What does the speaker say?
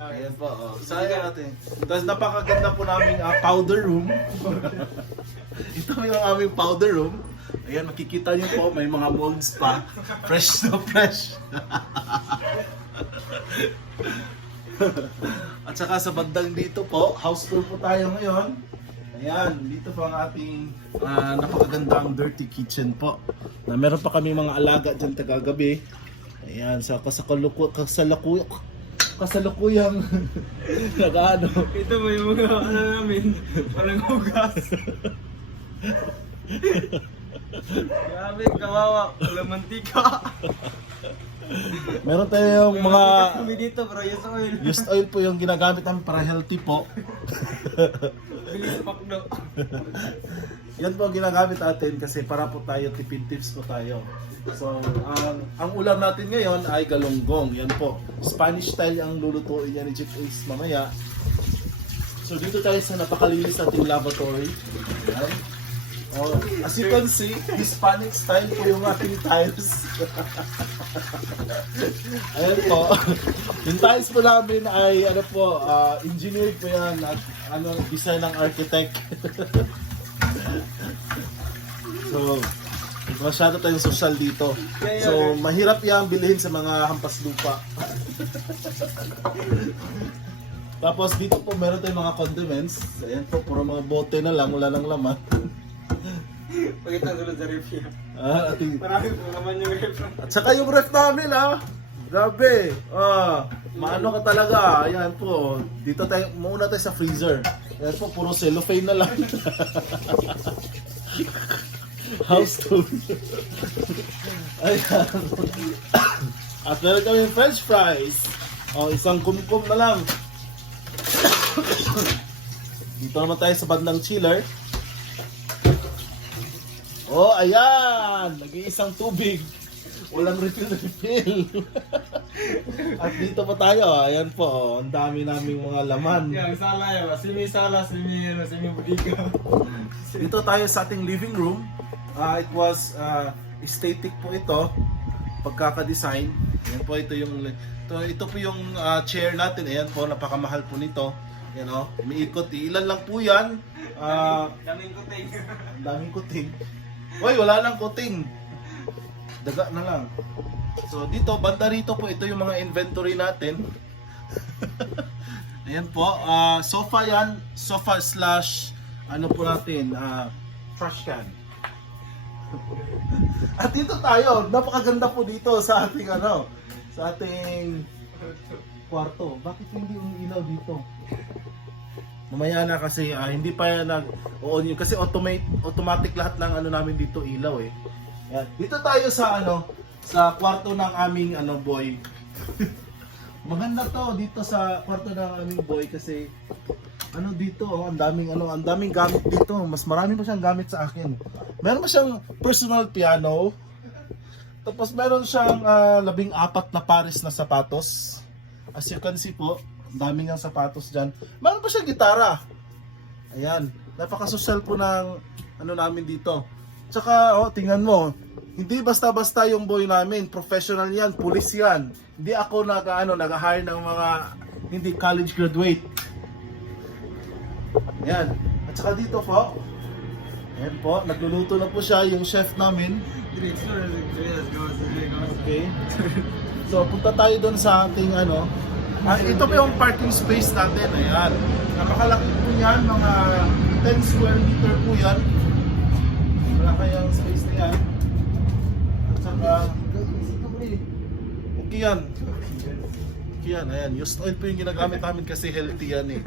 Ayan po, oh. Sayang natin. Tapos napakaganda po namin powder room. Ito yung aming powder room. Ayan, makikita nyo po, may mga molds pa. Fresh na fresh. At saka sa bandang dito po, house tour po tayo ngayon. Ayan, dito po ang ating napakagandang dirty kitchen po. Na meron pa kami mga alaga dyan tagagabi. Ayan, sa kasalukuyang nag-ano. Ito mo yung mga ano namin, parang hugas. Grabe, kawawa, walang mantika. Meron tayong mga Kami dito, bro, used oil. used oil po yung ginagamit namin para healthy po. Bilis pakdo. Yan po ang ginagamit natin kasi para po tayo tipid tips po tayo. So, ang ulam natin ngayon ay galunggong. Yan po. Spanish style ang lulutuin niya ni Chief Ace mamaya. So, dito tayo sa napakalinis nating lavatory. Ayan. Oh, as you can see, Hispanic style po yung ating tiles. Ayan po. Yung tiles po namin ay ano po, engineered po yan at ano, design ng architect. So, masyado tayong social dito. So, mahirap yan bilhin sa mga hampas lupa. Tapos dito po meron tayong mga condiments. Ayan po, puro mga bote na lang, wala nang laman. Pagkita tulad sa ref niya. Ating... Marami po naman yung ref. At saka yung ref namin grabe. Maano ka talaga. Ayan po. Dito tayo, muna tayo sa freezer. Ayan po, puro cellophane na lang. House tool. Ayan. At meron kami yung french fries. Isang kumkum na lang. Dito naman tayo sa bandang chiller. Ayan! Nag-iisang tubig. Walang refill. At dito pa tayo. Ayan po. Ang dami naming mga laman. Yung sala yun. Simi-sala, simi-budiga. Dito tayo sa ating living room. It was aesthetic po ito. Pagkaka-design. Ayan po, ito po yung chair natin. Ayan po, napakamahal po nito. Ayan o, umiikot. Ilan lang po yan. Daming kuting. Ang daming kuting. Uy, wala nang kuting. Daga na lang. So dito, banda rito po, ito yung mga inventory natin. Ayan po, sofa yan. Sofa slash, ano po natin, trash can. At dito tayo, napakaganda po dito sa ating sa ating kwarto. Bakit hindi umiilaw dito? Mamaya na kasi hindi pa yan nag-on yun kasi automatic lahat ng namin dito ilaw eh. Yan. Dito tayo sa sa kwarto ng aming boy. Maganda to dito sa kwarto ng aming boy kasi dito ang daming gamit dito. Mas marami pa siyang gamit sa akin. Meron pa siyang personal piano. Tapos meron siyang 14 na pares na sapatos. As you can see po, ang daming ng sapatos dyan. Meron pa siyang gitara. Ayan. Napaka-social po ng namin dito. Tsaka, tingnan mo. Hindi basta-basta yung boy namin. Professional yan. Police yan. Hindi ako nag-hire ng mga hindi college graduate. Ayan. At saka dito po. Ayan po. Nagluluto na po siya yung chef namin. Okay. So, punta tayo doon sa ating ito po yung parking space natin. Ayan. Napakalaki po yan. Mga 10 square meter po yan. Malaki yung space na yan. At saka, okay yan. Okay yan. Ayan. Used oil po yung ginagamit namin kasi healthy yan eh.